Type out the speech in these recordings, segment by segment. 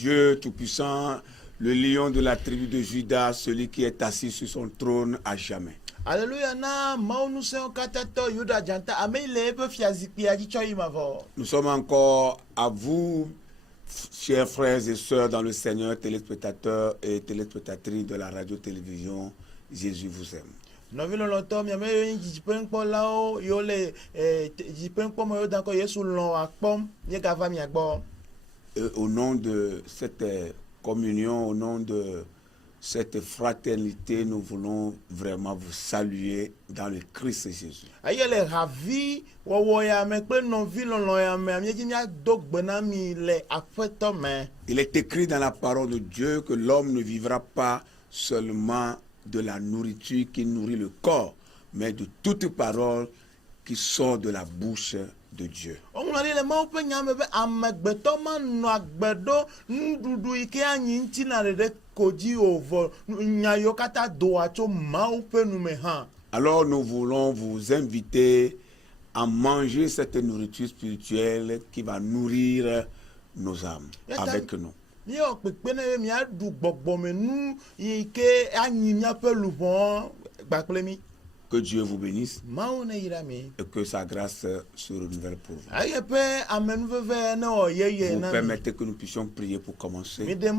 Dieu Tout-Puissant, le lion de la tribu de Juda, celui qui est assis sur son trône à jamais. Alléluia na maunu se katato yuda janta amele pe fiazikpi ajicho imavo. Nous sommes encore à vous, chers frères et sœurs dans le Seigneur, téléspectateurs et téléspectatrices de la radio-télévision, Jésus vous aime. Novilo lonto mi ame yo jipen po lao yo le jipen po mo yo danko Yesu lon akpom ye gava mi agbo. Au nom de cette communion, au nom de cette fraternité, nous voulons vraiment vous saluer dans le Christ Jésus. Aye le ravi wo ya me pe novilo lon ya me ami ji mi adogbona mi le afeto me. Il est écrit dans la parole de Dieu que l'homme ne vivra pas seulement de la nourriture qui nourrit le corps, mais de toute parole qui sort de la bouche de Dieu. On a dit le mot pe nyame be amegbeto ma no agbedo ndudu ike anyi nti na de koji ovo nyayo kata do acho ma pe nu me han. Alors nous voulons vous inviter à manger cette nourriture spirituelle qui va nourrir nos âmes avec nous. Ni o pepe na mi adu gbogbo me nu ike anyi mi ape lubon gbakple mi. Que Dieu vous bénisse et que sa grâce se renouvelle pour vous. Vous permettez que nous puissions prier pour commencer. Dieu de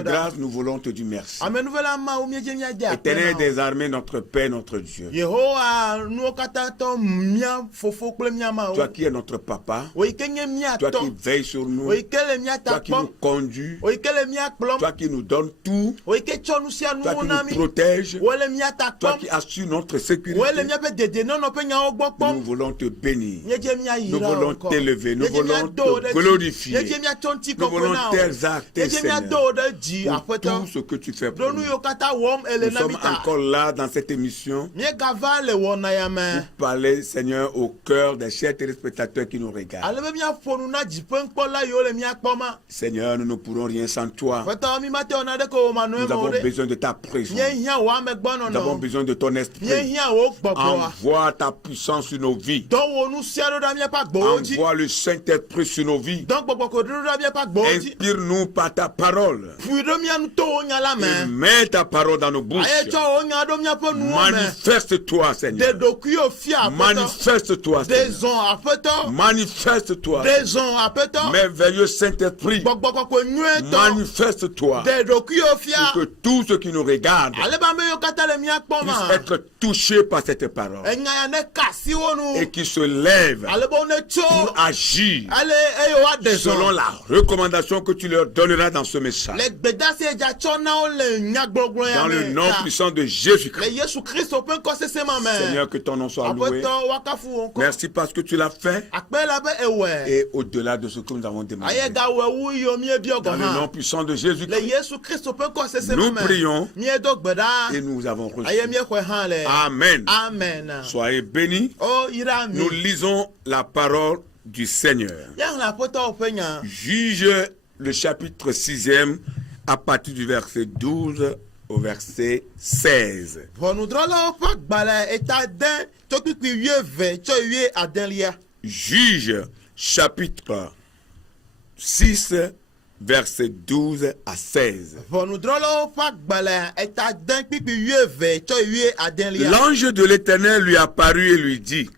grâce, nous voulons te dire merci. Éternel des armées, notre Père, notre Dieu. Toi qui es notre papa, toi qui veilles sur nous, toi qui nous conduis, toi qui nous donnes tout, toi qui nous protèges, toi qui assures notre sécurité, nous voulons te bénir, nous voulons t'élever, nous voulons te glorifier, nous voulons t'exalter, Seigneur, pour tout ce que tu fais pour nous. Nous sommes encore là dans cette émission pour parler, Seigneur, au cœur des chers téléspectateurs qui nous regardent. Seigneur, nous ne pourrons rien sans toi. Nous avons besoin de ta présence. Nous avons besoin de ton esprit. Envoie ta puissance sur nos vies. Envoie le Saint-Esprit sur nos vies. Inspire-nous par ta parole. Et mets ta parole dans nos bouches. Manifeste-toi, Seigneur. Manifeste-toi, Seigneur. Manifeste-toi. Merveilleux Saint-Esprit. Manifeste-toi. Pour que tous ceux qui nous regardent puissent être touchés par cette parole et qui se lèvent pour agir selon la recommandation que tu leur donneras dans ce message. Dans le nom puissant de Jésus-Christ. Seigneur, que ton nom soit loué. Merci parce que tu l'as fait et au-delà de ce que nous avons demandé. Dans le nom puissant de Jésus-Christ, nous prions et nous avons reçu. Amen. Amen. Soyez bénis. Nous lisons la parole du Seigneur. Juge le chapitre 6e à partir du verset 12 au verset 16. Juge chapitre 6 verset 12 à 16. L'ange de l'Éternel lui apparut et lui dit: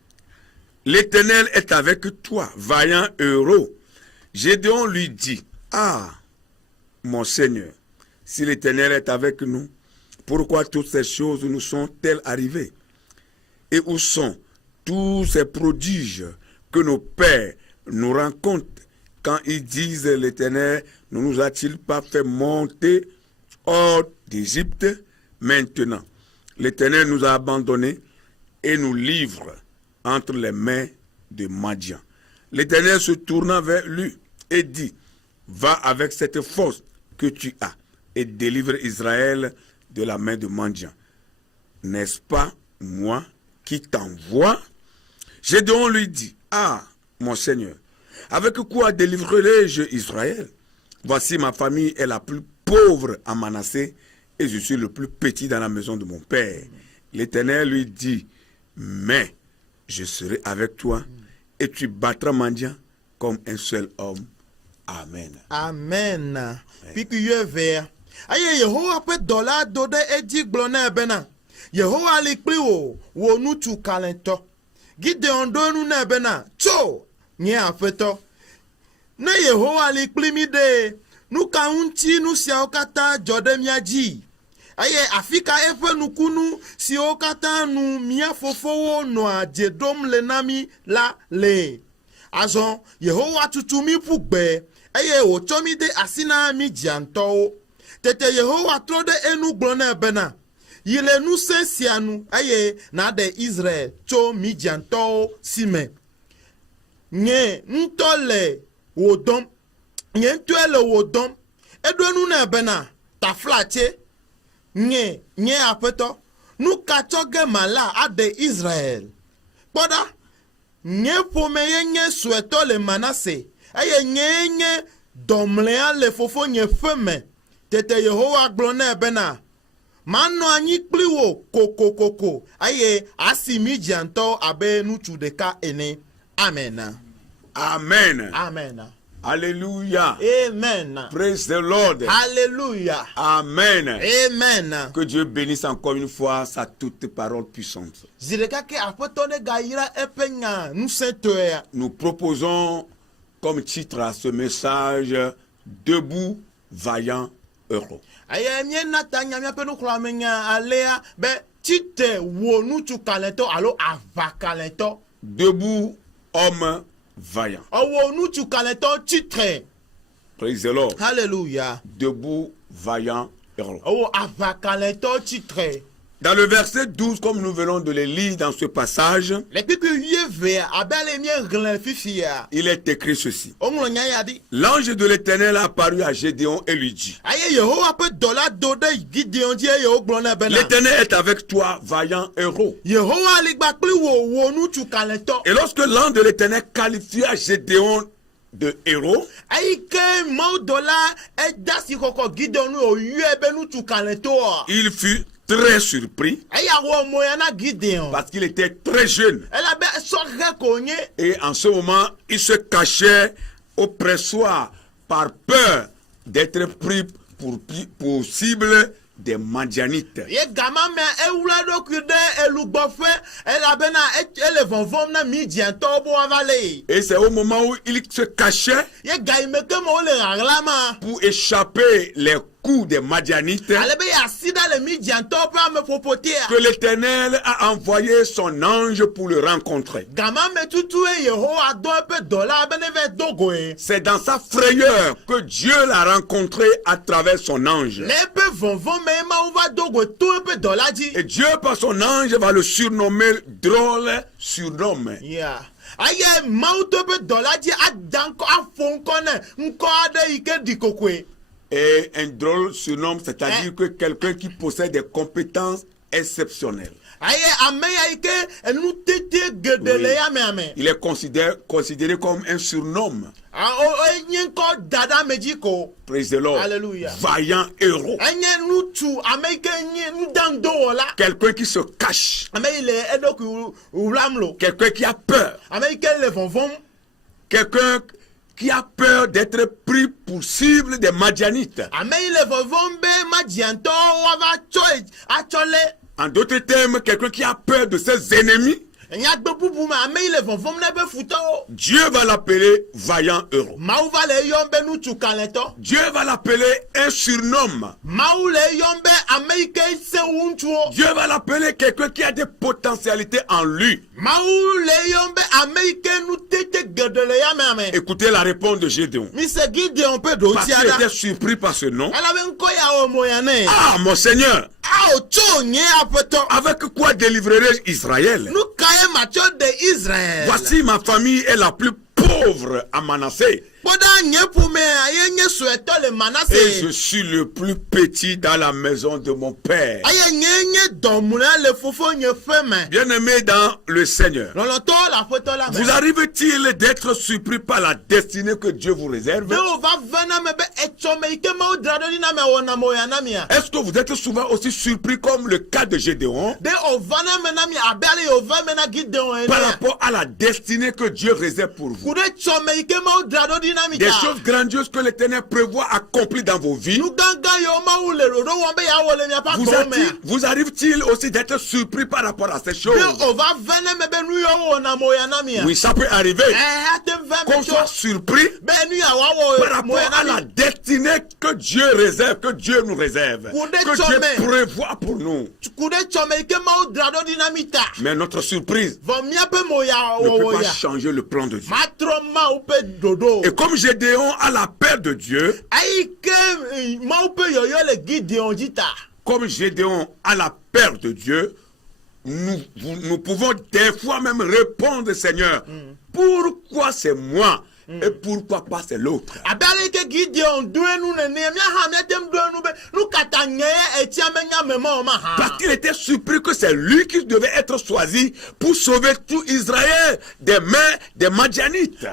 L'Éternel est avec toi, vaillant héros. Gédéon lui dit: Ah, mon Seigneur, si l'Éternel est avec nous, pourquoi toutes ces choses nous sont-elles arrivées? Et où sont tous ces prodiges que nos pères nous rencontrent quand ils disent: l'Éternel ne nous a-t-il pas fait monter hors d'Égypte? Maintenant, l'Éternel nous a abandonnés et nous livre entre les mains de Madian. L'Éternel se tourna vers lui et dit: Va avec cette force que tu as et délivre Israël de la main de Madian. N'est-ce pas moi qui t'envoie? Gédéon lui dit: Ah, mon Seigneur, avec quoi délivrerai-je Israël? Voici, ma famille est la plus pauvre à Manassé et je suis le plus petit dans la maison de mon père. L'Éternel lui dit: Mais je serai avec toi et tu battras Madian comme un seul homme Amen. Amen. Piku yeve. Aye Yehowa pe dola dode eji glona ebena. Yehowa likli wo nutu kalento. Gide ondonu na ebena. Cho nye afeto. Na Yehowa likli mi de. Nu kaunti nu siaokata jode miaji. Aye afika efe nukunu siokata nu mia fofowo no ajedom lenami la le. Azon Yehowa tutumi pugbe. Aye ochomi de asina mi janto. Tete Yehowa trode enu glona bena. Yile nu sensianu aye na de Israel cho mi janto sime. Nye ntole wodom. Nye ntole wodom. Edwenu na bena taflache. Nye apeto. Nu kachoge mala ade Israel. Poda. Nye pomeye nye sueto le manase. Aye nye domlea le fofo nye feme. Tete Yehowa glone bena. Mano anyi kliwo koko. Aye asimi janto abe nutu deka ene. Amen. Amen. Amen. Alléluia. Amen. Praise the Lord. Alléluia. Amen. Amen. Que Dieu bénisse encore une fois sa toute parole puissante. Zireka ke apotone gaira epenya nusetoya. Nous proposons comme titre à ce message Debout, vaillant, heureux. Aye nye nata nyamia pe nu klamenya alea be tite wo nutu kalento alo ava kalento. Debout, homme vaillant. Owo nutu kalento titre. Praise the Lord. Hallelujah. Debout, vaillant, heureux. Owo ava kalento titre. Dans le verset 12, comme nous venons de le lire dans ce passage, Le piku yeve abele mie glen fifia. il est écrit ceci. Onlo nyaya di. L'ange de l'Éternel a apparu à Gédéon et lui dit, Aye Yehowa pe dola dode Gideon die yo glona bena. l'Éternel est avec toi, vaillant héros. Yehowa ligba kli wo nutu kalento. Et lorsque l'ange de l'Éternel qualifia Gédéon de héros, Aye ke mau dola e dasi koko Gideon o yebe nutu kalento. il fut très surpris Aye wo moyana Gideon. parce qu'il était très jeune. Elle a bien sorti konye. Et en ce moment, il se cachait au pressoir par peur d'être pris pour cible des Madianites. Ye gama me ewula do kude elugbofe ela bena ele vonvom na Midian tobo avale. Et c'est au moment où il se cachait Ye gaimeke mo le raglama. pour échapper les coups des Madianites Ale be ya sida le Midian tobo me popotea. que l'Éternel a envoyé son ange pour le rencontrer. Gama me tutu e Yehowa do pe dola beneve dogo e. C'est dans sa frayeur que Dieu l'a rencontré à travers son ange. Le pe vonvom me ma uva dogo tu pe dola di. Et Dieu, par son ange, va le surnommer drôle surnom. Yeah. Aye mauto pe dola di adanko afonkone nko ade ike dikokwe. Et un drôle surnom, c'est-à-dire que quelqu'un qui possède des compétences exceptionnelles. Aye ameya ike enu tete gedele ya me ame. Il est considéré comme un surnom. Enye ko dada mejiko. Praise the Lord. Alléluia. Vaillant héros. Enye nutu ameike enye ndando wala. Quelqu'un qui se cache. Ame ile edoku ulamlo. Quelqu'un qui a peur. Ameike le vonvom. Quelqu'un qui a peur d'être pris pour cible des Madianites. Ame ile vonvom be majianto wava choy achole. En d'autres termes, quelqu'un qui a peur de ses ennemis. Enya gbebubu ma ame ile vonvom na be futo. Dieu va l'appeler vaillant héros. Mauva le yombe nutu kaleto. Dieu va l'appeler un surnom. Mau le yombe ameike se untuo. Dieu va l'appeler quelqu'un qui a des potentialités en lui. Mau le yombe ameike nu tete gedele ya me ame. Écoutez la réponse de Gédéon. Mise Gideon pe do Parce qu'il tiada. était surpris par ce nom. Ala ben ko ya o moyane. Ah, mon Seigneur, A o cho nye apeto. avec quoi délivrerai-je Israël? Nou kaye macho de Israël. Voici ma famille est la plus pauvre à Manassé. Poda nye pume aye nye sueto le Et manase. je suis le plus petit dans la maison de mon père. Aye nye domule le fofo nye feme. Bien-aimé dans le Seigneur, Loloto la foto la me. vous arrive-t-il d'être surpris par la destinée que Dieu vous réserve? De o va vena me be etchome ike ma o drado ni na me wona moyana mia. Est-ce que vous êtes souvent aussi surpris comme le cas de Gédéon De o vana me na mi abeli o va me na Gideon ene. par rapport à la destinée que Dieu réserve pour vous? Kude chome ike ma o drado ni des choses grandioses que l'Éternel prévoit accomplir dans vos vies, vous arrive-t-il aussi d'être surpris par rapport à ces choses? Oui, ça peut arriver qu'on soit surpris par rapport à la destinée que Dieu réserve, que Dieu nous réserve, que Dieu prévoit pour nous. Mais notre surprise ne peut pas changer le plan de Dieu. Et comme Gédéon a la peur de Dieu, nous pouvons des fois même répondre, Seigneur, pourquoi c'est moi et pourquoi pas c'est l'autre? Parce qu'il était surpris que c'est lui qui devait être choisi pour sauver tout Israël des mains des Madianites.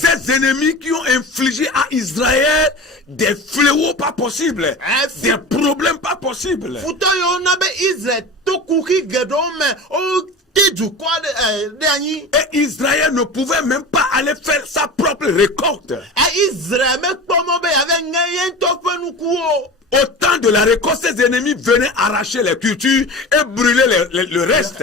Ces ennemis qui ont infligé à Israël des fléaux pas possibles, des problèmes pas possibles. Et Israël ne pouvait même pas aller faire sa propre récolte. Au temps de la récolte, ses ennemis venaient arracher les cultures et brûler le reste.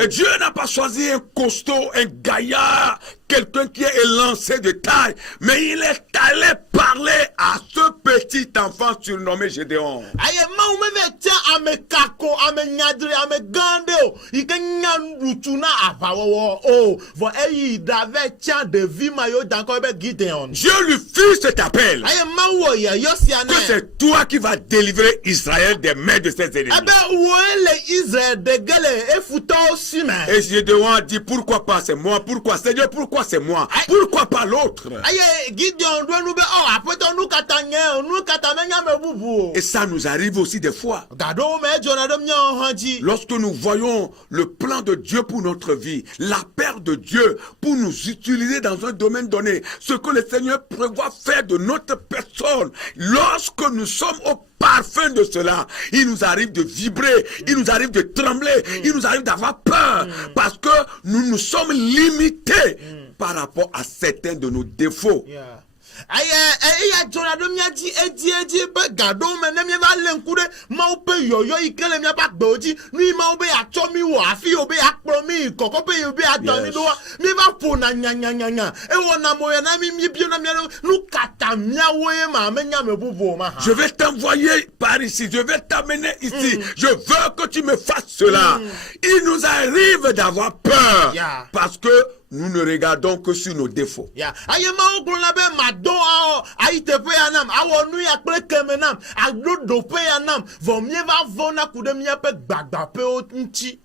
Et Dieu n'a pas choisi un costaud, un gaillard, quelqu'un qui est élancé de taille, mais il est allé parler à ce petit enfant surnommé Gédéon. Dieu lui fit cet appel que c'est toi qui vas délivrer Israël des mains de ses ennemis. Et Gédéon a dit, pourquoi pas c'est moi? Pourquoi Seigneur, pourquoi c'est moi? Pourquoi pas l'autre? Et ça nous arrive aussi des fois. Lorsque nous voyons le plan de Dieu pour notre vie, la peur de Dieu pour nous utiliser dans un domaine donné, ce que le Seigneur prévoit faire de notre personne, lorsque nous sommes au parfum de cela, il nous arrive de vibrer, il nous arrive de trembler, il nous arrive d'avoir peur, parce que nous nous sommes limités par rapport à certains de nos défauts. Je vais t'envoyer par ici, je vais t'amener ici, je veux que tu me fasses cela. Il nous arrive d'avoir peur parce que nous ne regardons que sur nos défauts.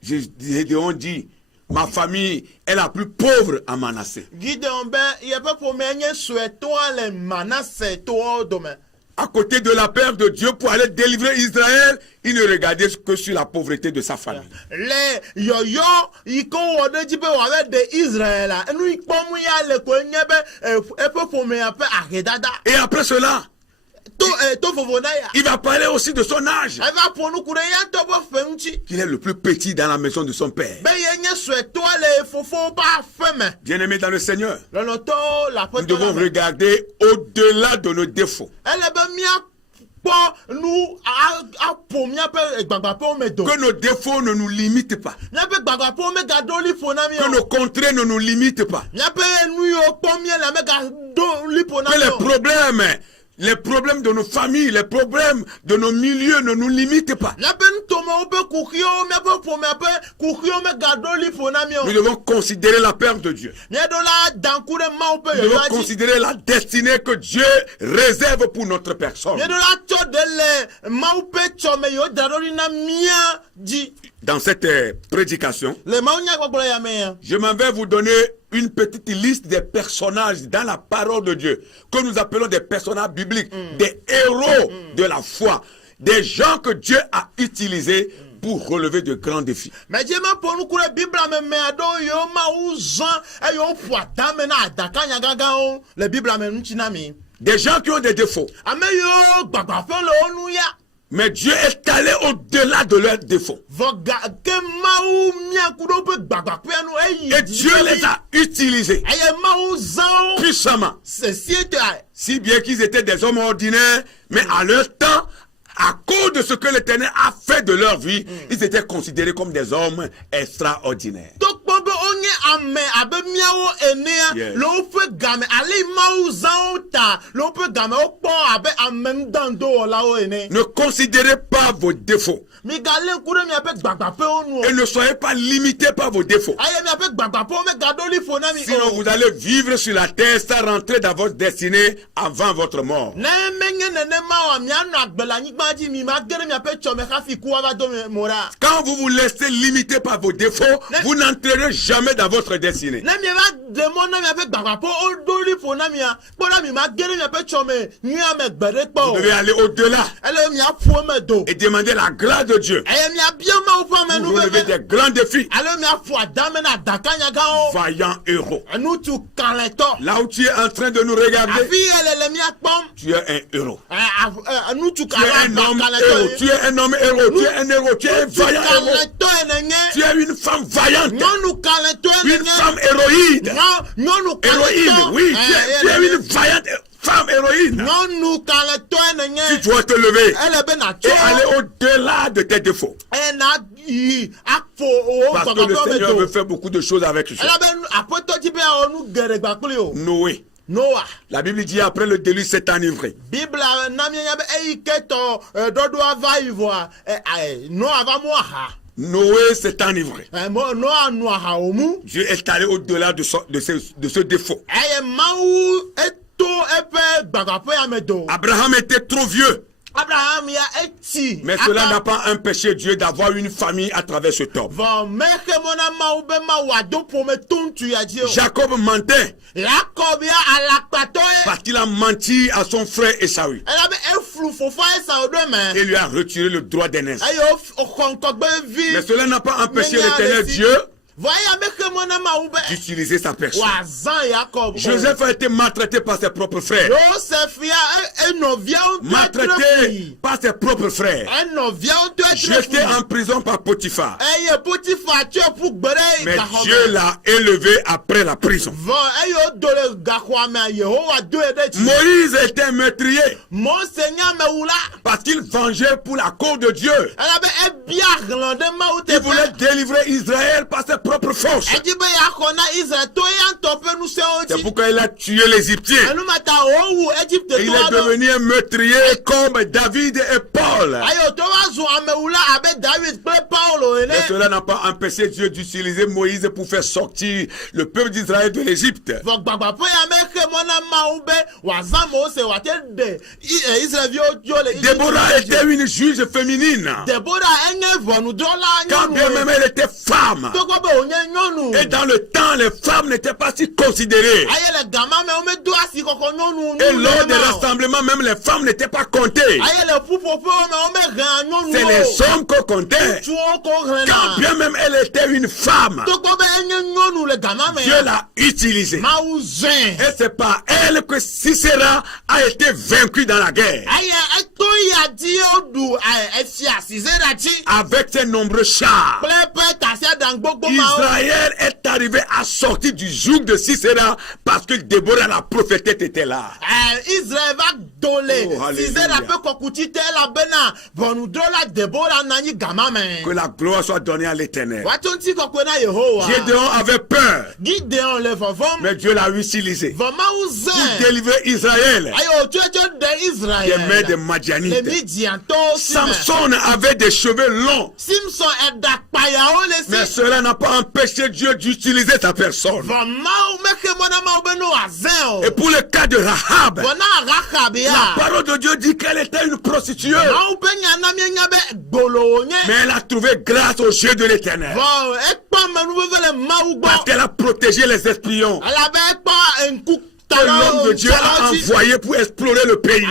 Gédéon dit, ma famille est la plus pauvre à Manassé. À côté de la peur de Dieu pour aller délivrer Israël, il ne regardait que sur la pauvreté de sa famille. Et après cela, il va parler aussi de son âge. Il est le plus petit dans la maison de son père. Bien-aimé dans le Seigneur, nous devons regarder au-delà de nos défauts. Que nos défauts ne nous limitent pas. Que nos contraintes ne nous limitent pas. Que les problèmes de nos familles, les problèmes de nos milieux ne nous limitent pas. Nous devons considérer la peur de Dieu. Nous devons considérer la destinée que Dieu réserve pour notre personne. Dans cette prédication, je m'en vais vous donner une petite liste des personnages dans la parole de Dieu, que nous appelons des personnages bibliques, des héros de la foi, des gens que Dieu a utilisés pour relever de grands défis. Des gens qui ont des défauts. ame yiwo gbagbãƒe le wo nu ya. Mais Dieu est allé au-delà de leurs défauts. Vɔ ke Mawu miaku ɖo woƒe gbagbãƒea nu eyi Et Dieu les a utilisés eye Mawu zã wo puissamment. sesietɔe. Si bien qu'ils étaient des hommes ordinaires, mais à leur temps, à cause de ce que l'Éternel a fait de leur vie, ils étaient considérés comme des hommes extraordinaires. Tokpɔ be wonye ame abe miawo enea Yes. le woƒe game ale Mawu zã wo ta le woƒe game wokpɔ abe ame ŋudãdowɔlawo ene. Ne considérez pas vos défauts Migalé ŋku ɖe miaƒe gbagbãƒewo nu o. et ne soyez pas limités par vos défauts. Eye miaƒe gbagbãƒewo megaɖo li fo na mi Sinon, o. vous allez vivre sur la terre sans rentrer dans votre destinée avant votre mort. Ne menye nenema oa mianɔ agbe le anyigba dzi mi mage ɖe miaƒe tsɔme hafi ku woava do mo ɖa. Quand vous vous laissez limiter par vos défauts, vous n'entrerez jamais dans votre destinée. Ne mieva ɖe mɔ na miaƒe gbagbãƒewo woɖo li fo na mia kpɔɖa mi mage ɖe miaƒe tsɔme nyuia me gbe ɖe kpɔ Vous o. devez aller au-delà Ele miaƒo eme do. et demander la grâce de Dieu Eye miabia Mawu ƒe pour relever amenuveve. des grands défis. Ale miaƒo adame na adakanyagawo. Vaillant héros. Enutu kalẽtɔ. Là où tu es en train de nous regarder, Afi ele le mia kpɔm. tu es un héros. Enutu Tu es un homme héros. kalẽtɔ Tu es un homme héros. Tu es un héros. Tu es un vaillant héros. kalẽtɔ ene nye. Tu es une femme vaillante. Nyɔnu kalẽtɔ ene Une nye. femme héroïne. Nyɔnu Héroïne, kalẽtɔ. oui. Tu es une vaillante femme héroïne. Nyɔnu kalẽtɔ ene nye. Tu dois te lever Ele be et natso. aller au-delà de tes défauts. Eye na yi afɔ wo Parce que le gbɔgbɔƒe Seigneur veut do. faire beaucoup de choses avec lui. Ela be aƒetɔ dzi be awɔ nu geɖe gbakpli o. Noé. Noa. La Bible dit après le déluge s'est enivré. Bibla na mienya be eyi ke tɔ ɖɔɖɔa va yi vɔa Noa va mu aha. Noé s'est enivré. Noa nu aha wo mu. Dieu est allé au-delà de ce défaut. Eye Mawu eto eƒe gbagbãƒea me do. Abraham était trop vieux. Abraham ya eti. Mais cela n'a pas empêché Dieu d'avoir une famille à travers cet homme. Vɔ mexe mɔ na Mawu be Mawu ado ƒome tontu ya dzi o. Jacob mentait Yakob ya alakpatɔ ye. parce qu'il a menti à son frère Esaü Ela be eflu fofoa Esau ɖo me. et lui a retiré le droit d'aînesse. Eye wòxɔ ŋkɔgbe vi. Mais cela n'a pas empêché l'Éternel Dieu Vɔ eya mexe mɔ na Mawu be d'utiliser sa personne. wòazã Yakob. Joseph a été maltraité par ses propres frères. Joseph ya enɔviawo ŋutɔ Maltraité par ses propres frères. enɔviawo ŋutɔ Jeté en prison par Potiphar. eye Potifa tsyɔ ƒu gbe ɖe Mais gaxɔ Dieu me. l'a élevé après la prison. Vɔ eye wodo le gaxɔa mea Yehowa do ye ɖe dzi. Moïse était meurtrier Mose nye amewula. parce qu'il vengeait pour la cause de Dieu. Elabe ebia hlɔ̃ ɖe Mawu Il voulait teƒe. délivrer Israël par ses propres forces. Edzi be yeaxɔ na Israel to eya ŋutɔ ƒe ŋusẽwo C'est dzi. pourquoi il a tué les Égyptiens. Enumata wowu Egypte Et il to est aɖewo. devenu un meurtrier comme David et Paul. Eye wòto va zu amewula abe David kple Paulo ene. Mais cela n'a pas empêché Dieu d'utiliser Moïse pour faire sortir le peuple d'Israël de l'Égypte. Vɔ gbagbãƒe ya mexe mɔ na Mawu be wòazã Mose wòate ɖe Israelviwo tso le Déborah était une juge féminine. Deborah enye ʋɔnudrɔ̃la Quand bien nyɔnu. même elle était femme. Togbɔ be wònye nyɔnu. Et dans le temps, les femmes n'étaient pas si considérées. Aye le gama me womedo asi kɔkɔ nyɔnu Et nu lors des le ma o. rassemblements, même les femmes n'étaient pas comptées. Aye le ƒuƒoƒewo me womehlẽa nyɔnu C'est o. les hommes qu'on comptait. Ŋutsuwo ko Quand hlẽna. bien même elle était une femme, Togbɔ be enye nyɔnu le gama me. Dieu l'a utilisée. Mawu zẽ. Et c'est par elle que Sisera a été vaincu dans la guerre. Aye eto ya dzi woɖu efia Sisera dzi. Avec ses nombreux chars. Kple eƒe tasiaɖam gbogbo mawo. Israël est arrivé à sortir du joug de Sisera parce que Déborah la prophétesse était là. Israel va do le Oh, alléluia. Sisera ƒe kɔkuti te elabena ʋɔnudrɔ̃la Deborah nɔ anyi gama me. Que la gloire soit donnée à l'Éternel. Woato ŋuti kɔkɔe na Yehowa. Gédéon avait peur, Gideon le vɔvɔm. mais Dieu l'a utilisé Vɔ Mawu pour zẽ. délivrer Israël Ayi wòtso etso ɖe des mains des Israel. Le Madianites. Midiantɔwo si me. Samson avait des cheveux longs, Simson ɛɖa kpayawo le mais si. cela n'a pas empêché Dieu d'utiliser sa personne. Vɔ Mawu mexe mɔ na Mawu be ne wòazẽ Et o. pour le cas de Rahab, Vɔ na Rahab la ya. parole de Dieu dit qu'elle était une prostituée, Mawu ƒe nya na mienya be gbolo wònye. mais elle a trouvé grâce aux yeux de l'Éternel Vɔ ekpɔ amenuveve le Mawu parce gbɔ. qu'elle a protégé les espions. Elabe ekpɔ ŋku que l'homme de Dieu a envoyé pour explorer le pays.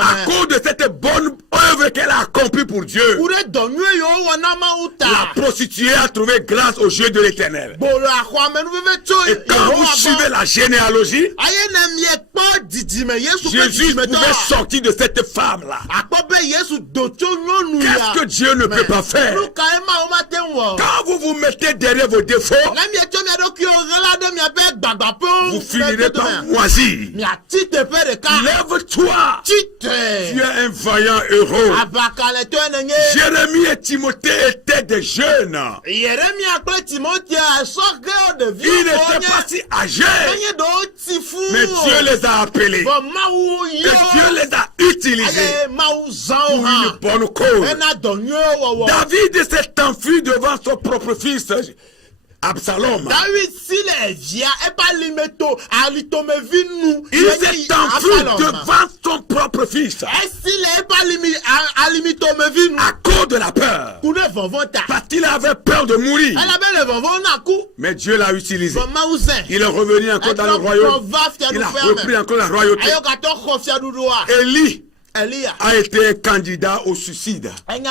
À cause de cette bonne œuvre qu'elle a accomplie pour Dieu, la prostituée a trouvé grâce au jeu de l'Éternel. Et quand vous suivez la généalogie, Jésus pouvait sortir de cette femme-là. Qu'est-ce que Dieu ne peut pas faire? Quand vous vous mettez derrière vos défauts, vous finirez par moisir. Lève-toi. Tu es un vaillant héros. Jérémie et Timothée étaient des jeunes. Ils n'étaient pas si âgés. Mais Dieu les a appelés. Et Dieu les a utilisés pour une bonne cause. David s'est enfui devant son propre fils Absalom. Il s'est enfui devant son propre fils à cause de la peur. Parce qu'il avait peur de mourir. Mais Dieu l'a utilisé. Il est revenu encore dans le royaume. Il a repris encore la royauté. Élie a été un candidat au suicide. Il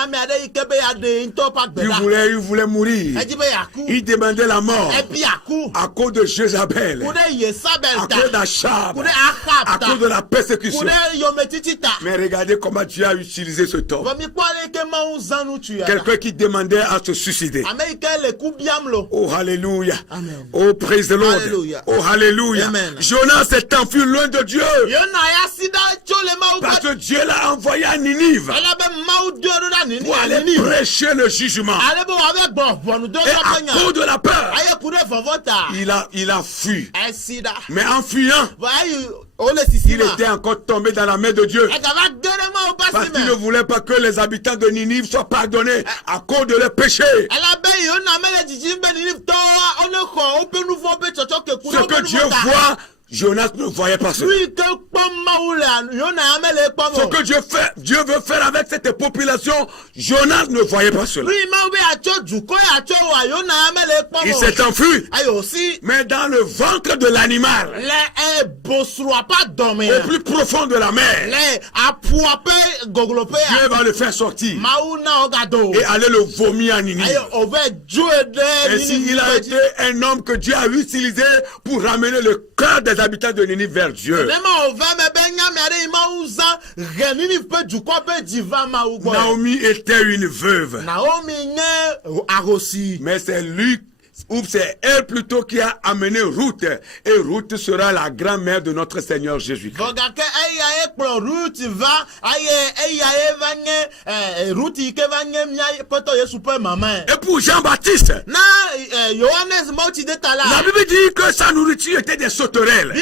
voulait mourir. Il demandait la mort à cause de Jézabel, à cause d'Achab, à cause de la persécution. Mais regardez comment Dieu a utilisé ce homme. Quelqu'un qui demandait à se suicider. Oh, alléluia. Oh, praise the Lord. Oh, alléluia. Jonas s'est enfui loin de Dieu. Parce que Dieu l'a envoyé à Ninive pour aller prêcher le jugement. Et à cause de la peur, il a fui. Mais en fuyant, il était encore tombé dans la main de Dieu. Parce qu'il ne voulait pas que les habitants de Ninive soient pardonnés à cause de leurs péchés. Ce que Dieu voit, Jonas ne voyait pas cela. Ce que Dieu veut faire avec cette population, Jonas ne voyait pas cela. Il s'est enfui. Mais dans le ventre de l'animal, au plus profond de la mer, Dieu va le faire sortir et aller le vomir en Ninive. Ainsi, il a été un homme que Dieu a utilisé pour ramener le cœur des habitants de Ninive vers Dieu. Naomi était une veuve. Mais c'est lui, ou c'est elle plutôt qui a amené Ruth. Et Ruth sera la grand-mère de notre Seigneur Jésus-Christ. Et pour Jean-Baptiste, la Bible dit que sa nourriture était des sauterelles.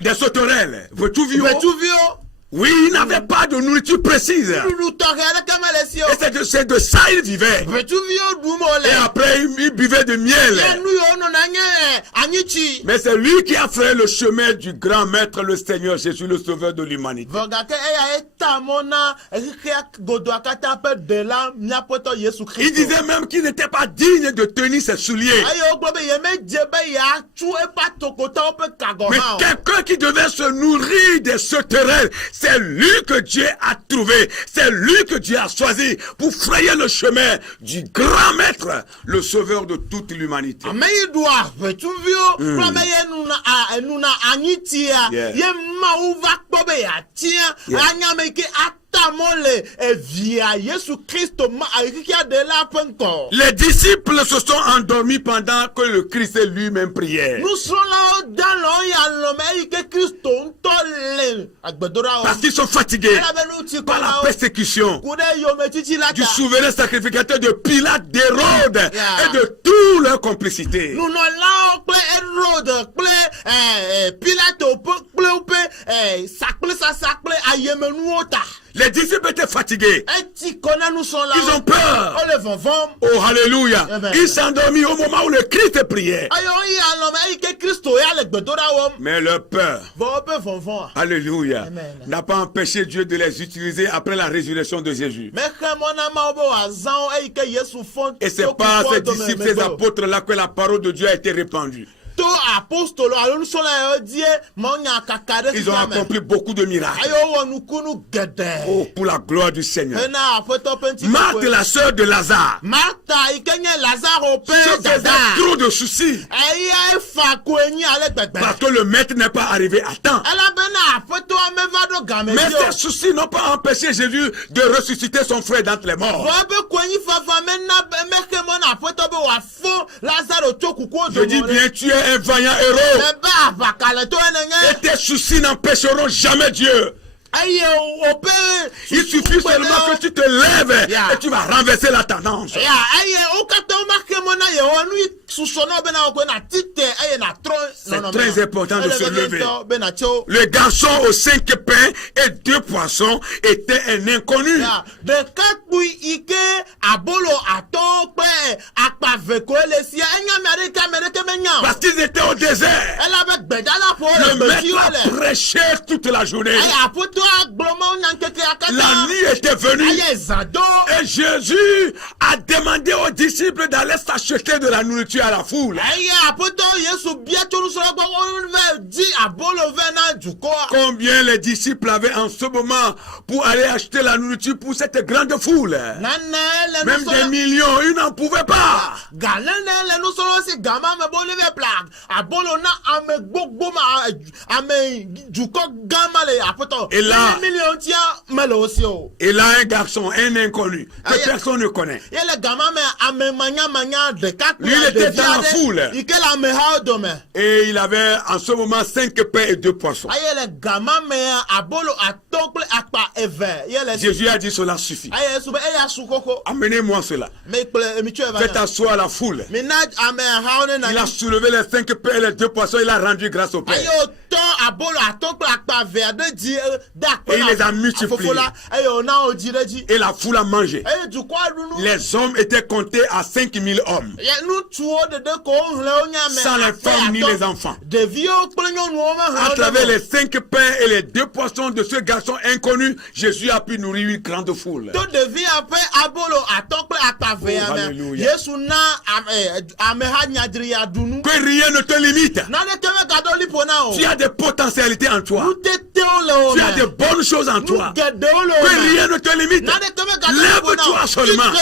Des sauterelles. Veux-tu voir? Oui, il n'avait pas de nourriture précise. Et c'est de ça il vivait. Et après, il buvait de miel. Mais c'est lui qui a fait le chemin du grand maître, le Seigneur Jésus, le sauveur de l'humanité. Il disait même qu'il n'était pas digne de tenir ses souliers. Mais quelqu'un qui devait se nourrir des sauterelles, c'est lui que Dieu a trouvé. C'est lui que Dieu a choisi pour frayer le chemin du grand maître, le sauveur de toute l'humanité. Les disciples se sont endormis pendant que le Christ lui-même priait. Parce qu'ils sont fatigués par la persécution du souverain sacrificateur de Pilate, d'Hérode et de toute leur complicité. Les disciples étaient fatigués. eti kona nous sont là Ils ont peur. on le vont vont Oh, alléluia. Amen. Ils s'endormirent au moment où le Christ priait. ayo yi alome ayi ke Kristo ya le gbedora wom Mais leur peur, vont pe vont vont alléluia, Amen. n'a pas empêché Dieu de les utiliser après la résurrection de Jésus. mais mona ma obo azan ayi ke Yesu font Et c'est par ces disciples, ces apôtres-là que la parole de Dieu a été répandue. to apostolo alo so la yo die monya kakade Ils ont accompli beaucoup de miracles. ayo wonu kunu gede Oh, pour la gloire du Seigneur. ena afoto penti Marthe, la sœur de Lazare, Martha ikenye Lazaro pe se faisait dada trop de soucis ayi fa ko enyi ale gbegbe parce que le maître n'est pas arrivé à temps. ala bena afoto ameva do game Mais yo ces soucis n'ont pas empêché Jésus de ressusciter son frère d'entre les morts. Bobe ko enyi fafa mena meke mona afoto be wa fo Lazaro to kuko Je dis bien, tu es un vaillant héros. me ba bakale to enenye Et tes soucis n'empêcheront jamais Dieu. ayi ope Il suffit seulement que tu te lèves Yeah. et tu vas renverser la tendance. ya ayi o kata o make mona ye onu susono be na ko na tite ayi na tro C'est très important de se lever. be na cho Le garçon aux 5 pains et 2 poissons était un inconnu. ya de kakui ike abolo ato pe akpave ko elesia enya mereke menya Parce qu'ils étaient au désert. ela be gbedala po Le le maître beti a ole prêché toute la journée. ayi apoto agbloma nyankeke akata La nuit était venue. ayi zado Et Jésus a demandé aux disciples d'aller s'acheter de la nourriture à la foule. ayi apoto Yesu bia tonu so gbo on ve di abolo ve na juko Combien les disciples avaient en ce moment pour aller acheter la nourriture pour cette grande foule? nana le Même des millions, ils n'en pouvaient pas. galene le no soro si gama me bo live plag abolo na ame gbogbo ma ame juko gama le apoto Et là- million tia melo si o Et là, un garçon, un inconnu, que Aïe. personne ne connaît. yele gama me ame manya de kakku Lui, il était dans la foule. ikela me ha do me Et il avait en ce moment 5 pains et 2 poissons. ayele gama me abolo atokle akpa eve yele Jésus a dit cela suffit. aye sube eya sukoko Amenez-moi cela. me kple mi chue Faites va asseoir la foule. mi na ame ha one na Il a soulevé les 5 pains et les 2 poissons. Il a rendu grâce au Père. ayo to abolo atokle akpa ve ade di da Et il les a multipliés. ayo na o di reji Et la foule a mangé. ayo du kwa lunu Les hommes étaient comptés à 5000 hommes. ye nu tuo de ko hle onya me Sans les femmes ni les enfants. de vieux plenyo nu o ma À travers les 5 pains et les 2 poissons de ce garçon inconnu, Jésus a pu nourrir une grande foule. to de vie après abolo atokle akpa ve Oh, ame hallelujah. Yesu na ame ha nyadri ya dunu Que rien ne te limite. na le keme gado lipo na o Tu as des potentialités en toi. nu tete o le o Tu as de bonnes choses en toi. gede o le Que o me rien ne te limite. na le keme gado lipo na Lève-toi seulement.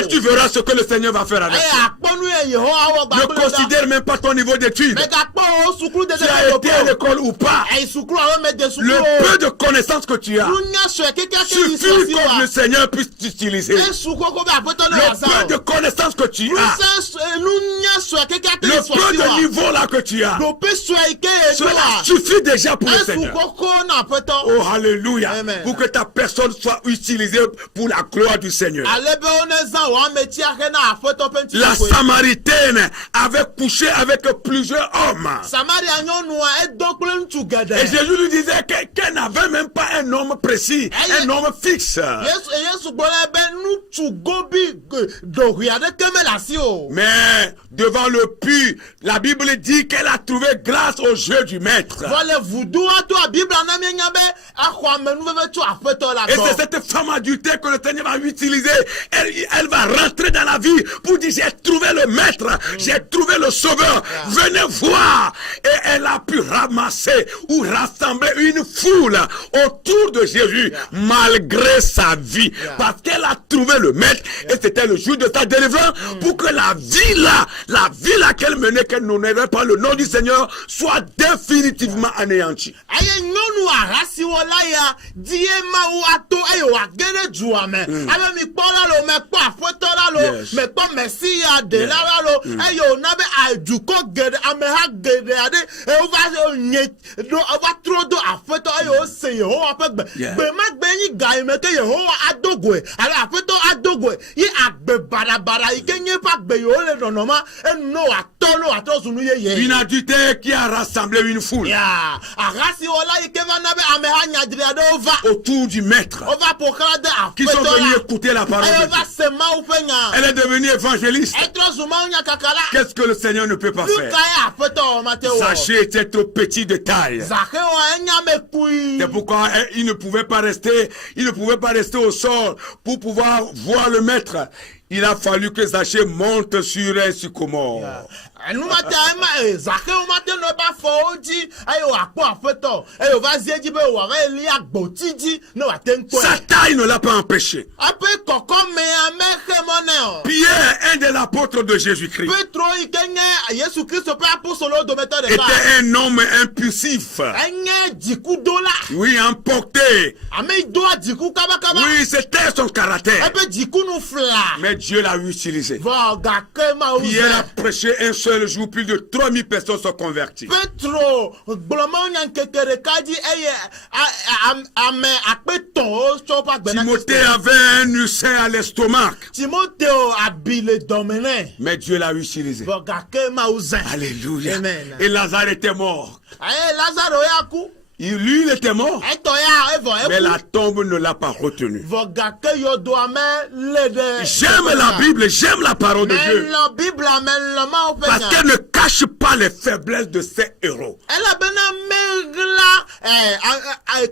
et tu verras ce que le Seigneur va faire avec toi. akponu ye Yehowa Ne considère même pas ton niveau d'études. mais gakpo o sukuru de Tu as été à l'école ou pas. ay sukuru awo me de sukuru Le peu de connaissances que tu as nunya so keke ke suffit pour que le Seigneur puisse t'utiliser. e suko ko be apoto le Le wasa peu de connaissances que tu as, nunya so keke ke le peu de niveau là que tu as, do pe so ike cela suffit déjà pour le Seigneur. suko ko na apoto Oh, alléluia. Amen. Pour que ta personne soit utilisée pour la gloire du Seigneur. alebe oneza wa meti ake na apoto penti La Samaritaine avait couché avec plusieurs hommes. Samaria nyɔnu a edɔ kple ŋutsu geɖe. Et Jésus lui disait qu'elle n'avait même pas un homme précis, un homme fixe. Yesu gblɔ la be ŋutsu gobi dohui aɖeke mele asi o. Mais devant le puits, la Bible dit qu'elle a trouvé grâce aux yeux du maître. Vɔ le vudu ato a Biblia na mienya be exɔ amenuveve tso aƒetɔ la Et c'est gbɔ. cette femme adultère que le Seigneur va utiliser. Elle va rentrer dans la vie pour dire j'ai trouvé le maître, j'ai trouvé le sauveur. Venez voir. Et elle a pu ramasser ou rassembler une foule autour de Jésus malgré sa vie. Parce qu'elle a trouvé le maître et c'était le jour de sa délivrance pour que la vie là qu'elle menait, qu'elle n'honorait pas le nom du Seigneur, soit définitivement anéantie. Aye nyɔnu ahasiwɔ la ya die mawu ato eye wòage ɖe dua me. Abe mi kpɔ la lo, me kpɔ aƒetɔ la lo, Yes. me kpɔ Mesia ɖela la lo, eye wòna be dukɔ geɖe, ameha geɖe aɖe wova nye ɖo wova trɔ do aƒetɔ eye wose Yehowa ƒe gbe. Yeah. Gbe ma gbe nyi ga yi me ke Yehowa ado goe, alo aƒetɔ ado goe, ye agbe agbe barabara ike nye pa gbe yo le nonoma eno ato zunu ye Une adultère qui a rassemblé une foule ya agasi ola ike vana be ame ha nyadri ado va autour du maître ova pokrade qui sont venus écouter la parole de va Dieu. se ma upenya Elle est devenue évangéliste. etro zuma nya kakala Qu'est-ce que le Seigneur ne peut pas faire? luka ya peto mateo Zaché était trop petit de taille. Zaché o enya me kui C'est pourquoi il ne pouvait pas rester au sol pour pouvoir voir le maître. Il a fallu que Zaché monte sur un sycomore. enu mate ema Zaché o mate no ba fo oji ayo apo afeto ayo va zieji be wa ga eli agbotiji no wa tenko Sa taille ne l'a pas empêché. ape koko me ame hemoneo Pierre, un des apôtres de Jésus-Christ, Petro ikenye Yesu Kristo pe apostolo do meto de ba était un homme impulsif. enye jiku dola Oui, emporté. ame do jiku kaba kaba Oui, c'était son caractère. ape jiku no fla Mais Dieu l'a utilisé. va ga kema Pierre a uze prêché un seul jour, plus de 3000 personnes sont converties. Petro gbolomo nya kekere kaji eye ame apeton o so pa gbena Timothée avait un ulcère à l'estomac. Timotheo abile domene Mais Dieu l'a utilisé. va ga kema uze Alléluia. Amen. Et Lazare était mort. Lazaro ya ku Lui, il était mort. eto ya evo Mais la eku tombe ne l'a pas retenu. va ga ke yo do ame lede J'aime la Bible, j'aime la parole de Dieu. la Bible amel la ma Parce openya qu'elle ne cache pas les faiblesses de ses héros. ela bena megla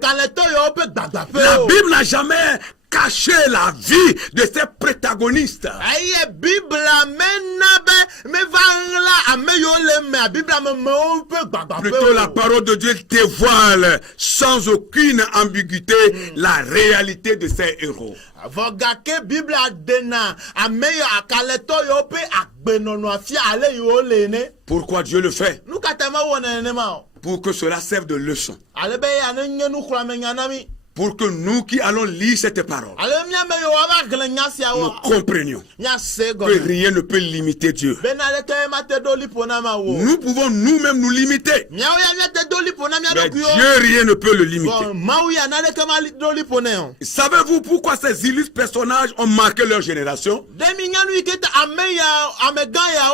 kaleto yo pe gbagba pe La o Bible n'a jamais caché la vie de ses protagonistes. aye Bible menabe me vangla ame yo le me Bible me mo pe gbagba pe Plutôt la parole de Dieu dévoile sans aucune ambiguïté la réalité de ses héros. voga ke Bible adena ame yo akaleto yo pe agbenono afia ale yo le ne Pourquoi Dieu le fait? nu katama wona ne ma Pour que cela serve de leçon. ale be ya ne nyenu kura me nyanami Pour que nous qui allons lire cette parole, ale mia me yo aba gle nyasia nous wo comprenions nya se go que rien ne peut limiter Dieu. benale ke mate do lipo na ma wo Nous pouvons nous-mêmes nous limiter. mia o ya mate do lipo na mia Mais do kuyo Dieu, rien ne peut le limiter. bon ma o ya na le ke ma do lipo ne o Savez-vous pourquoi ces illustres personnages ont marqué leur génération? demi nyanu iketa ame ga ya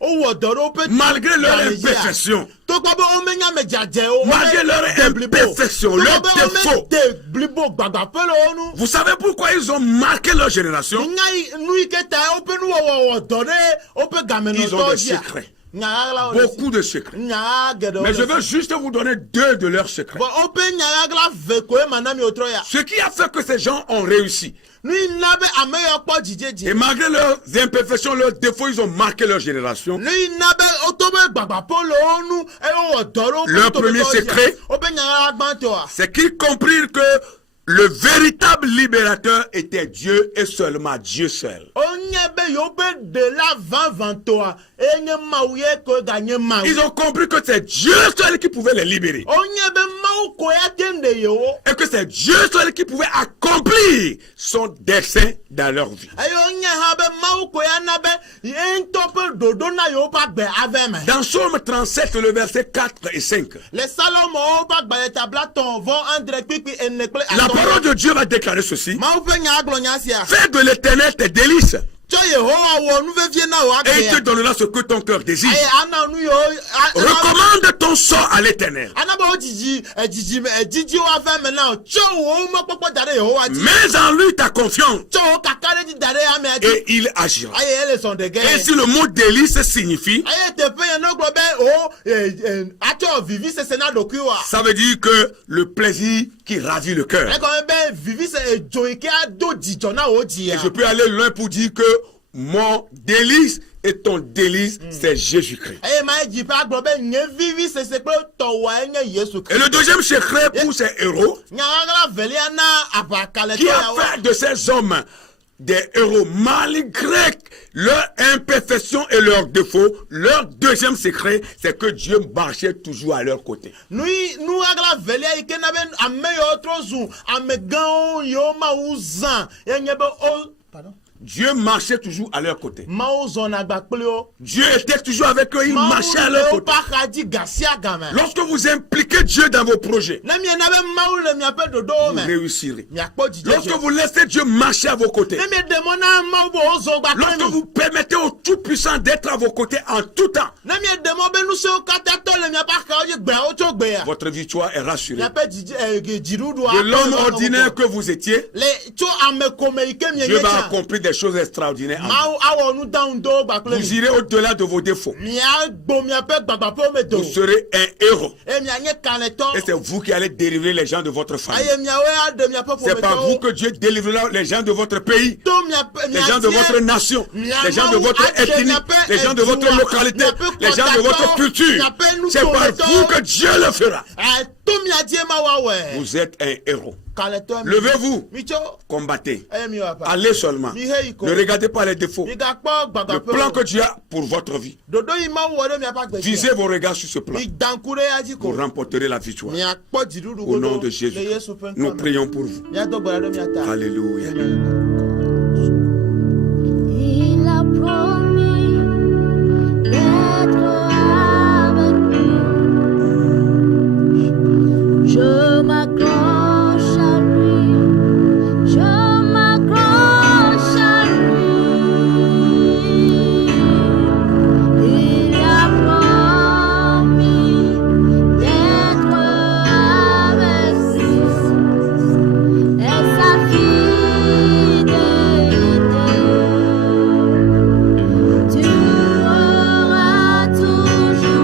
o wo doro pe Malgré leur imperfection, to gbo be o me nya me jaje o malgré leur imperfection, leur défaut. blibo gbagba pe lo onu Vous savez pourquoi ils ont marqué leur génération? nya nu iketa o pe nu wo dore o pe gameno Ils ont to des dia secrets. nya Beaucoup de secrets. nya gedo Mais je veux juste vous donner deux de leurs secrets. bon o pe nya gla ve ko e manami otro ya Ce qui a fait que ces gens ont réussi. nu nabe ame yo po jijeji Et malgré leurs imperfections, leurs défauts, ils ont marqué leur génération. nu nabe o to be gbagba po lo onu e o doro Leur premier secret, o pe nya gba to a c'est qu'ils comprirent que le véritable libérateur était Dieu et seulement Dieu seul. onye be yo be de la 20 to a enye mauye ko ganye mau Ils ont compris que c'est Dieu seul qui pouvait les libérer. onye be mau ko ya tende yo Et que c'est Dieu seul qui pouvait accomplir son dessein dans leur vie. ayo onye ha be mau ko ya na be en to pe dodo na yo pa gbe ave me Dans Psaume 37, le verset 4 et 5, les salomo o pa gbe tabla ton vont andre pipi enekle la parole de Dieu va déclarer ceci. mau pe nya aglo nya sia Fais de l'Éternel tes délices cho Yehowa wo nu ve vie na o et il agbe te donnera ce que ton cœur désire. aye ana nu yo Recommande ton sort à l'Éternel. ana ba o jiji o ave me na cho wo mo popo dare Yehowa ji Mets en lui ta confiance cho kakare di dare ya me adi et il agira. aye ele son de Et guerre si le mot délice signifie, aye te pe no glo be o acho vivi se sena dokuwa ça veut dire que le plaisir qui ravit le cœur. e ko be vivi se joike ado jijo na o ji Et ya je peux aller loin pour dire que mon délice et ton délice, c'est Jésus-Christ. aye ma ji pa glo be nye vivi se pe to wa enye Yesu Et le deuxième secret pour ces héros, nya agla velia na abakale to qui a ya wa fait de ces hommes des héros malgré leur imperfection et leurs défauts, leur deuxième secret, c'est que Dieu marchait toujours à leur côté. nu agla velia ike na be ame yo trozu ame gan yo ma uzan enye be o pardon Dieu marchait toujours à leur côté. Mawu zɔna gba kpli wo. Dieu était toujours avec eux, il Mawu marchait à le leur woƒe côté. axadzi gasia game. Lorsque vous impliquez Dieu dans vos projets, Ne miena be Mawu le miaƒe ɖoɖowo vous me. réussirez. Miakpɔ dzidzɔ. Lorsque vous laissez Dieu marcher à vos côtés, Ne miede mɔ na Mawu be wozɔ gba kpli lorsque mi. vous permettez au Tout-Puissant d'être à vos côtés en tout temps, Ne miede mɔ be nu siwo katã tɔ le miaƒe axawo dzi gbeawo tso gbea. votre victoire est rassurée. Miaƒe dziɖuɖua. De l'homme ordinaire que vous étiez, Le tso ame kome yi ke Dieu mienye va tsa. accomplir des choses extraordinaires. en vous. Mawu awɔ nu daŋu do gba kpli Vous mi. irez au-delà de vos défauts. Miagbo miaƒe gbagbãƒewo me do. Vous serez un héros. Eye mianye kalẽtɔ. Et c'est vous qui allez délivrer les gens de votre famille. Eye miawoe aɖe miaƒe C'est par vous ƒometɔwo. que Dieu délivrera les gens de votre pays, To miaƒe les gens de votre nation, les gens de votre ethnie, les gens de votre localité, les gens de votre culture. C'est par vous que Dieu le fera. To miadie mawu awɔe. Vous êtes un héros. Kalẽtɔ mi. Levez-vous, Mitso. combattez. Eye mi wɔ apa. Allez seulement. Ne regardez pas les défauts. Migakpɔ Le plan que gbagbãƒewo. Dieu a pour votre vie. Ɖoɖo yi Mawu wɔ ɖe miaƒe agbedzi. Visez vos regards sur ce plan. Midaŋku ɖe ya dzi ko. Vous remporterez la victoire. Miakpɔ dziɖuɖu Au nom godo de Jésus, le Yesu ƒe nous ŋkɔ me. prions pour vous. Miado gbe ɖe mia ta. Alléluia. Il a promis d'être avec nous. Je m'accroche à lui. Je m'accroche à lui. Il a promis d'être avec nous. Et sa fidélité durera toujours.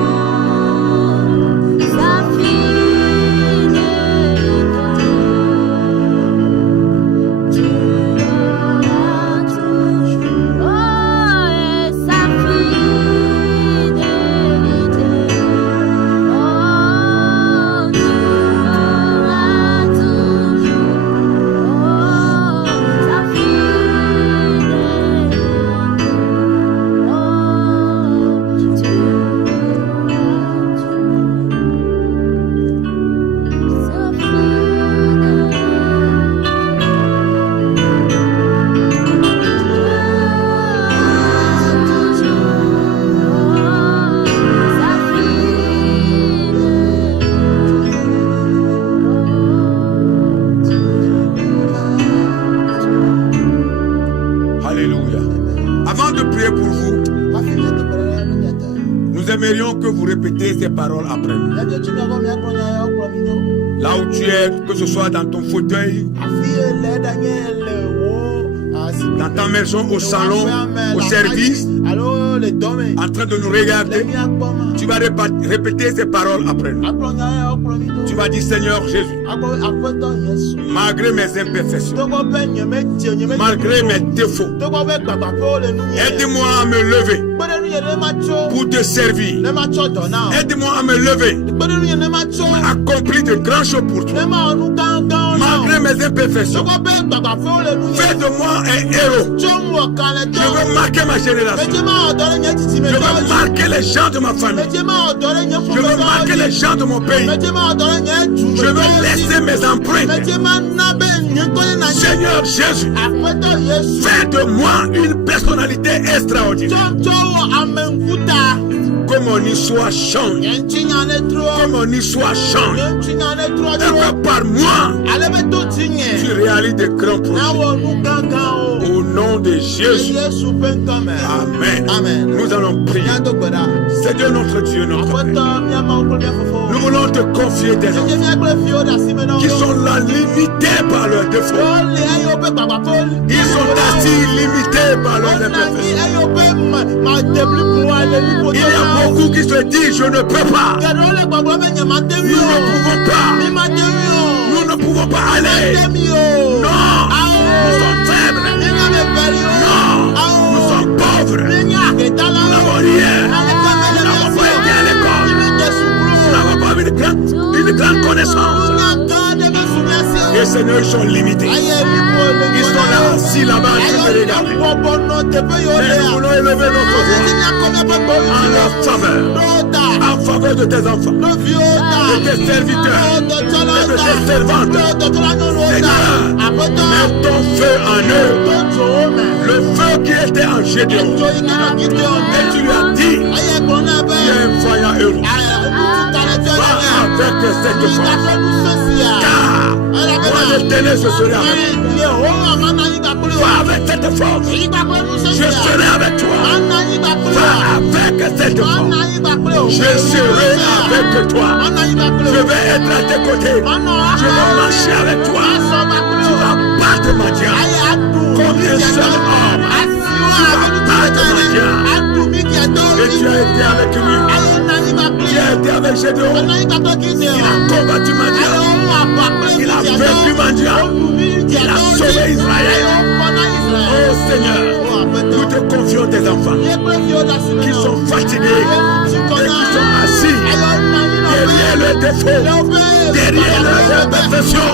Sa fidélité durera toujours. Oh, et sa fidélité durera toujours. Oh, sa fidélité Alléluia. Avant de prier pour vous, Hafi miado gbe ɖe mia ta. nous aimerions que vous répétiez ces paroles après nous. Miadzo tso miagbɔ miagblɔ nya yawo kplɔ mi ɖo. Là où tu es, que ce soit dans ton fauteuil, Afi ele ɖanye le wo zikpui dans ta me, maison, au le salon, wɔƒea me, au le service, axadzi, alo le dɔ me, en train de nous le regarder, miakpɔ ma. tu vas répéter ces paroles après nous. Agblɔ nya yawo kplɔ mi Tu ɖo. vas dire, Seigneur Jésus, Agblɔ aƒetɔ Yesu. malgré mes imperfections, Togbɔ be nyemedze malgré mes défauts, togbɔ be gbagbãƒewo le nu nye. aide-moi à me lever Kpe ɖe nu ye ne ma tso. pour te servir. Ne ma tsɔ dɔ na o. Aide-moi à me lever, Kpe ɖe nu ye ne ma tso. accomplir de grands choses pour Ne toi. ma wɔ nu gãgãwo na o. Malgré mes imperfections, Togbɔ be gbagbãƒewo le nu nye. fais de moi un héros. Tso ŋu wɔ kalẽtɔ. Je veux marquer ma génération. Medze ma wɔ dɔ ɖe nye Je veux dzidzimetɔwo dzi. marquer les gens de ma famille. Medze ma wɔ dɔ ɖe nye Je veux marquer les ƒometɔwo gens de mon pays. dzi. Medze ma wɔ dɔ ɖe nye Je veux dumetɔwo laisser dzi. mes empreintes. Medze ma na be nye ŋkɔe na nye. Seigneur Jésus, Aƒetɔ Yesu. fais de moi une personnalité extraordinaire. Tsɔtsɔ wɔ ame ŋkuta. Que mon histoire change. Nye ŋutinya ne Que trɔ. mon histoire change. Nye ŋutinya ne trɔ Et tso. que par moi, Ale be to tu tinye. réalises de grands Na projets. wɔ nu gãgãwo. Au nom de Le Jésus. Yesu ƒe ŋkɔ me. Amen. Amen. Nous allons prier. Miado gbe ɖa. Seigneur notre Dieu, notre Père. Aƒetɔ mia Mawu kple mia Fofo. Nous voulons te confier des Medze enfants miagble viwo ɖe asi me na wo. qui sont là limités par leurs défauts. Wole eye woƒe gbagbãƒewo. Ils sont assis limités par leurs Wonɔ anyi imperfections. eye woƒe madebliƒoa le nu Il y a beaucoup qui se disent je ne peux pas. Geɖewo le gbɔgblɔ be nye mate Nous mi o. ne pouvons pas. Mi mate mi o. Nous ne pouvons pas aller. Mate mi o. Non. Nous Awo. sommes faibles. Mi nye amebeli o. Non. Awo. Nous sommes pauvres. Mi nye ahetala Nous o. n'avons rien. Aleke me le Nous n'avons mesi pas été à o. l'école. Mi mi de sukulu Nous o. n'avons pas une grande connaissance. Nunya gã ɖe me sumiase o. Et Seigneur, ils sont limités. Aye libo le Ils sont là assis là-bas en train de Aye regarder. bɔbɔ nɔ teƒe yiwo Mais le nous ya. voulons élever notre Ati voix miakɔ miaƒe gbɔwo en dzi. leur faveur. Ɖo ta. En faveur de tes enfants. Ɖo viwo ta. De tes serviteurs. Ɖo dɔtsɔlawo Et de ta. tes servantes. Ɖo dɔtsɔla nyɔnuwo ta. Seigneur, Aƒetɔ Mets ton feu en eux. Le feu qui était en Gédéon. Et tu lui as dit, tu es un vaillant héros. Va avec cette force. Car moi l'Éternel, je serai avec toi. Va avec cette force. Je serai avec toi. Va avec cette force. Je serai avec toi. Je vais être à tes côtés. Je vais marcher avec toi. Tu vas battre ma diable comme un seul homme. Tu vas battre ma diable. Et tu as été avec lui. Tu as été avec Gédéon. Il a combattu ma diable. Il a vaincu ma diable. Il a sauvé Israël. Oh Seigneur, nous te confions tes enfants qui sont fatigués et qui sont assis derrière leurs défauts, derrière leurs imperfections.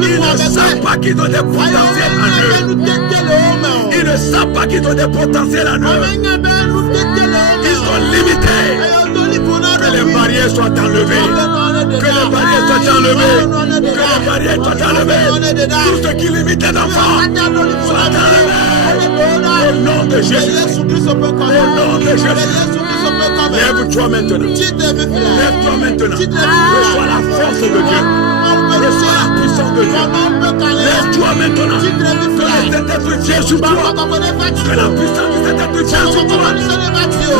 Ils ne savent pas qu'ils ont des potentiels en eux. Ils ne savent pas qu'ils ont des potentiels en eux. Ils sont limités. Que les barrières soient enlevées. Que les barrières soient enlevées. Que les barrières soient enlevées. Tout ce qui limite les enfants soit enlevé. Au nom de Jésus. Au nom de Jésus. Lève-toi maintenant. Lève-toi maintenant. Reçois la force de Dieu. Reçois la puissance de Dieu. Lève-toi maintenant. Que le Saint-Esprit vienne sur toi. Que la puissance du Saint-Esprit vienne sur toi.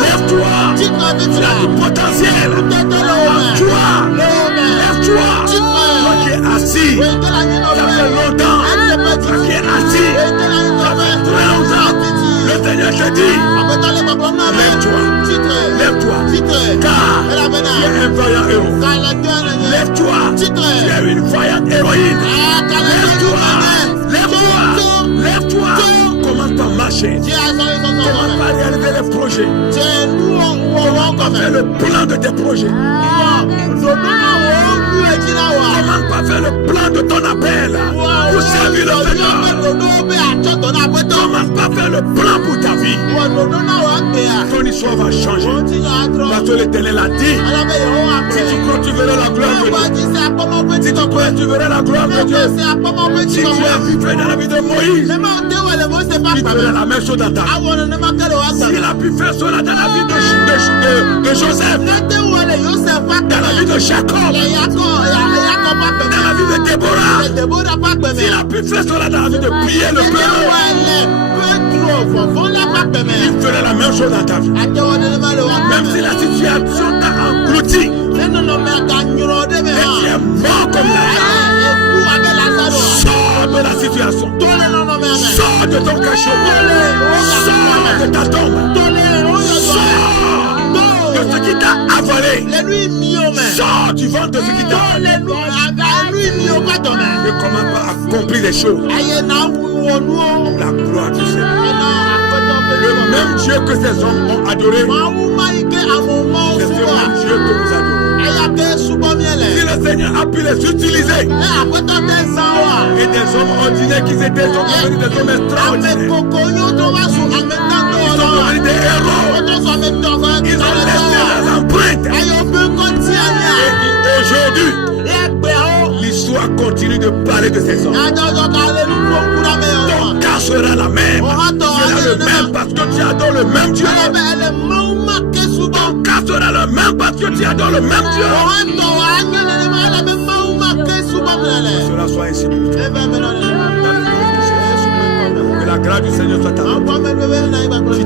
Lève-toi. Tu as du potentiel. Lève-toi. Lève-toi. Toi qui es assis. Ça fait longtemps. Toi qui es assis. Ça fait très longtemps. Le Seigneur te dit, lève-toi. Lève-toi. Car tu es un vaillant héros. Lève-toi. Tu es une vaillante héroïne. Lève-toi. Lève-toi. Lève-toi. Commence par marcher. Commence par réaliser les projets. Commence par faire le plan de tes projets. Commence par faire le plan de ton appel pour servir le Seigneur. Commence par faire le plan pour ta vie. Ton histoire va changer. Parce que l'Éternel a dit, si tu crois, tu verras la gloire de Dieu. Si tu crois, tu verras la gloire de Dieu. Si tu as vécu dans la vie de Moïse, tu verras la même chose dans ta vie. S'il a pu faire cela dans la vie de Joseph, dans la vie de Jacob, dans la vie de Déborah, s'il a pu faire cela dans la vie de prier le peuple, il ferait la même chose dans ta vie. Même si la situation t'a englouti et tu es mort comme Lazare, sors de la situation, sors de ton cachot, sors de ta tombe, sors de ce qui t'a avalé, sors du ventre de ce qui t'a avalé. Ne commence pas à accomplir les choses comme la gloire du Seigneur. Le même Dieu que ces hommes ont adoré, c'est le même Dieu que vous adorez. Si le Seigneur a pu les utiliser, et des hommes ordinaires qui étaient des hommes extraordinaires, ils sont devenus des héros, ils ont laissé leurs empreintes. Et aujourd'hui, l'histoire continue de parler de ces hommes. Ton cas sera la même. Sera le même parce que tu adores le même Dieu. Ton cas sera le même parce que tu adores le même Dieu. Cela soit ainsi pour toi. Que la grâce du Seigneur soit à toi. Si